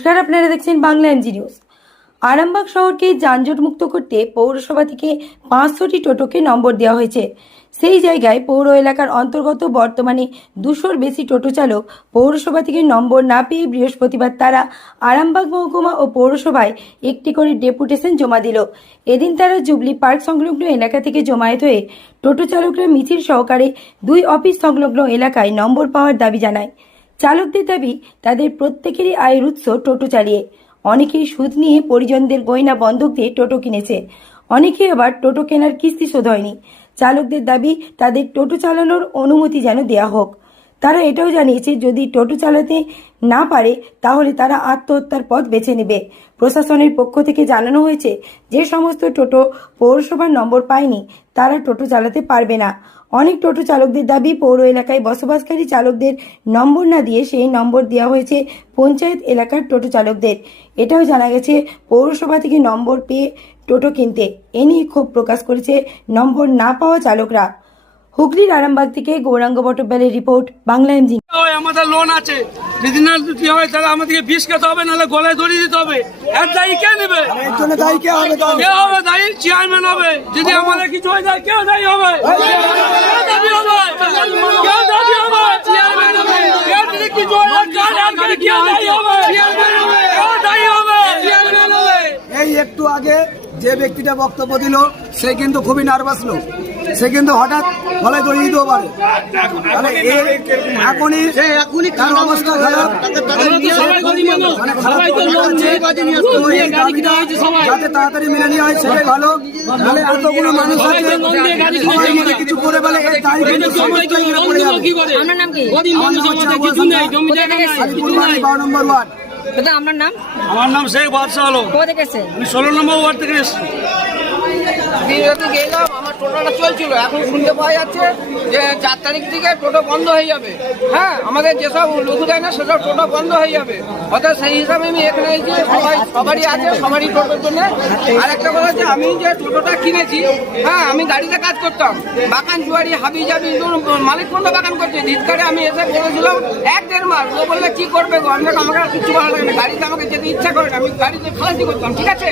নমস্কার আপনারা দেখছেন বাংলা এমজি নিউজ। আরামবাগ শহরকে যানজট মুক্ত করতে পৌরসভা থেকে পাঁচশোটি টোটোকে নম্বর দেওয়া হয়েছে। সেই জায়গায় পৌর এলাকার অন্তর্গত বর্তমানে দুশোর বেশি টোটো চালক পৌরসভা থেকে নম্বর না পেয়ে বৃহস্পতিবার তারা আরামবাগ মহকুমা ও পৌরসভায় একটি করে ডেপুটেশন জমা দিল। এদিন তারা জুবলি পার্ক সংলগ্ন এলাকা থেকে জমায়েত হয়ে টোটো চালকরা মিছিল সহকারে দুই অফিস সংলগ্ন এলাকায় নম্বর পাওয়ার দাবি জানায়। চালকদের দাবি, তাদের প্রত্যেকেরই আয়ের উৎস টোটো চালিয়ে। অনেকেই সুদ নিয়ে পরিজনদের গয়না বন্ধক দিয়ে টোটো কিনেছে। অনেকে আবার টোটো কেনার কিস্তি শোধ হয়নি। চালকদের দাবি, তাদের টোটো চালানোর অনুমতি যেন দেয়া হোক। তারা এটাও জানিয়েছে, যদি টোটো চালাতে না পারে, তাহলে তারা আত্মহত্যার পথ বেছে নেবে। প্রশাসনের পক্ষ থেকে জানানো হয়েছে, যে সমস্ত টোটো পৌরসভার নম্বর পায়নি, তারা টোটো চালাতে পারবে না। অনেক টোটো চালকদের দাবি, পৌর এলাকায় বসবাসকারী চালকদের নম্বর না দিয়ে সেই নম্বর দেওয়া হয়েছে পঞ্চায়েত এলাকার টোটো চালকদের। এটাও জানা গেছে, পৌরসভা থেকে নম্বর পেয়ে টোটো কিনতে। এ নিয়ে ক্ষোভ প্রকাশ করেছে নম্বর না পাওয়া চালকরা। হুগলির আরামবাগ থেকে গৌরাঙ্গ বটব্যালের রিপোর্ট বাংলা এমজি আমাদের লোন আছে। যদি না দিতে হয় তাহলে আমাদেরকে বিষ খেতে হবে নাহলে গলায় দড়ি দিতে হবে। এর দায়ী কে নেবে? দায়ী কে হবে কে হবে দায়ী? চেয়ারম্যান হবে। যদি আমাদের কিছু হয়ে যায় কেউ দায়ী হবে। এই একটু আগে যে ব্যক্তিটা বক্তব্য দিল সে কিন্তু খুবই নার্ভাস লোক। সে কিন্তু হঠাৎ গলায় দড়িয়ে দিতেও পারে। তাহলে এর এখনই তার অবস্থা খারাপ। মানে যাতে তাড়াতাড়ি মেনে নেওয়া হয় সেটাই ভালো। নাহলে এতগুলো মানুষ আছে সবাই মিলে কিছু করে বলে এই দায়ী কিন্তু সমস্ত পড়ে যাবে। আপনার নাম কি? আমার নাম বারো নম্বর ওয়ার্ড। দাদা আপনার নাম? আমার নাম শেখ বাদশাহ আলম। কোথা থেকে এসেছেন? আমি ষোলো নম্বর ওয়ার্ড থেকে এসেছি। গেলাম টোটোটা চলছিল। এখন শুনতে পাওয়া যাচ্ছে যে চার তারিখ থেকে টোটো বন্ধ হয়ে যাবে। হ্যাঁ আমাদের যেসব লঘু দেয় না সেসব টোটো বন্ধ হয়ে যাবে। অর্থাৎ সেই হিসাবে আমি এখানে যে সবাই সবারই আছে, সবারই টোটোর জন্য। আর একটা কথা হচ্ছে, আমি যে টোটোটা কিনেছি হ্যাঁ আমি গাড়িতে কাজ করতাম। বাগান জুয়ারি, হাবি জাবি মালিক বন্ধ বাগান করছে। ধিৎকারে আমি এসে বলেছিলাম, এক দেড় মাস, ও বললে, কি করবে গো? আমি আমাকে কিছু ভালো লাগে না। গাড়িতে আমাকে যেতে ইচ্ছা করে না। আমি গাড়িতে খালাসি করতাম, ঠিক আছে?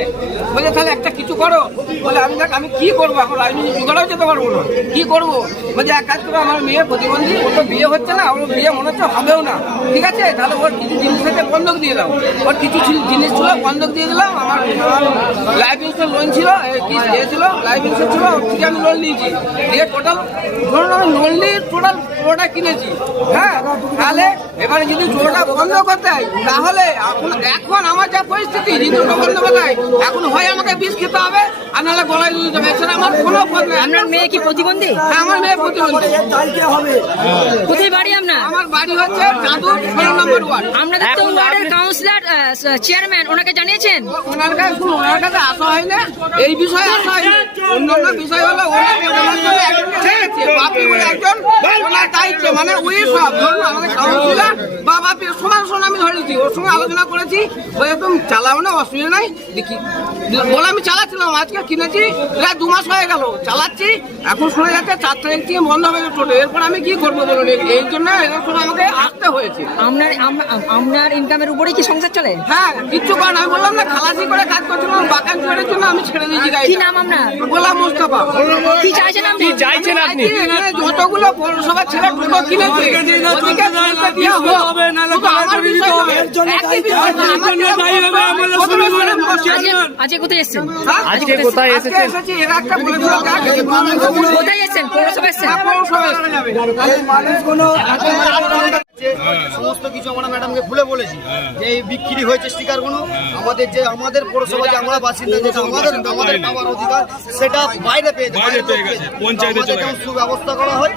বলে তাহলে একটা কিছু করো। বলে, আমি দেখ, আমি কি করব এখন? রাজনীতি জোগাড়ও যেতে পারব না কি করব? বলছে এক কাজ করে আমার মেয়ে প্রতিবন্ধী ওর তো বিয়ে হচ্ছে না ওর বিয়ে মনে হচ্ছে হবেও না ঠিক আছে? তাহলে ওর কিছু জিনিস থেকে বন্ধক দিয়ে দাও। ওর কিছু জিনিস ছিল বন্ধক দিয়ে দিলাম আমার লাইফ ইন্স্যুরেন্স লোন ছিল এ, কি ইয়ে ছিল লাইফ ইন্স্যুরেন্স ছিল থেকে আমি লোন নিয়েছি। দিয়ে টোটাল ধরুন আমি লোন নিয়ে টোটাল পুরোটা কিনেছি হ্যাঁ? তাহলে এবারে যদি জোরটা বন্ধ করতে হয় তাহলে এখন এখন আমার যা পরিস্থিতি যদি বন্ধ করতে হয় এখন হয় আমাকে বিষ খেতে হবে আর নাহলে গলায় দুধ এছাড়া আমার কোনো পথ নেই। আপনার মেয়ে কি প্রতিবন্ধী? হ্যাঁ, আমার মেয়ে প্রতিবন্ধী। কোথায় বাড়ি আপনার? আমার বাড়ি হচ্ছে চাঁদুর ষোলো নম্বর ওয়ার্ড আপনাদের তো ওয়ার্ডের কাউন্সিলর চেয়ারম্যান ওনাকে জানিয়েছেন? ওনার কাছে ওনার কাছে আসা হয় না এই বিষয়ে আসা হয় না অন্যান্য বিষয় হলো ওনাকে ওনার জন্য একজনকে রেখেছে বাপি বলে একজন ওনার দায়িত্বে। মানে ওই সব ধরুন আমাদের কাউন্সিলর বা বাপি সমান ধরেছি ওর সঙ্গে আলোচনা করেছি বলে তুমি চালাও না অসুবিধা নাই দেখি। বলে আমি চালাচ্ছিলাম আজকে কিনেছি প্রায় দু মাস হয়ে গেল চালাচ্ছি এখন শোনা যাচ্ছে চার তারিখ থেকে বন্ধ হবে টোটো এরপর আমি কি করব বলুন? এই- জন্য এরপর আমাকে আসতে হয়েছে। আপনার আপনার ইনকামের উপরেই কি সংসার চলে? হ্যাঁ কিচ্ছু কারণ আমি বললাম না খালাসি করে কাজ করছিলাম বাগান জোয়ারের জন্য আমি ছেড়ে দিয়েছি গাড়ি কি নাম আপনার? গোলাম মুস্তাফা। কি চাইছেন আপনি? আপনি যতগুলো পৌরসভা ছেলে টোটো কিনেছে। আজকে কোথায় এসেছেন? আজকে কোথায় আজকে এসেছি, এরা একটা বলেছিল যে- কোথায় এসেছেন? পৌরসভা এসেছেন? পৌরসভা সমস্ত কিছু আমরা ম্যাডামকে খুলে বলেছি যে এই বিক্রি হয়েছে স্টিকারগুলো। আমাদের যে আমাদের পৌরসভা যে আমরা বাসিন্দা যেটা আমাদের আমাদের পাওয়ার অধিকার সেটা বাইরে পেয়ে বাইরে পেয়ে গেছে, পঞ্চায়েতে যেমন সুব্যবস্থা করা হয়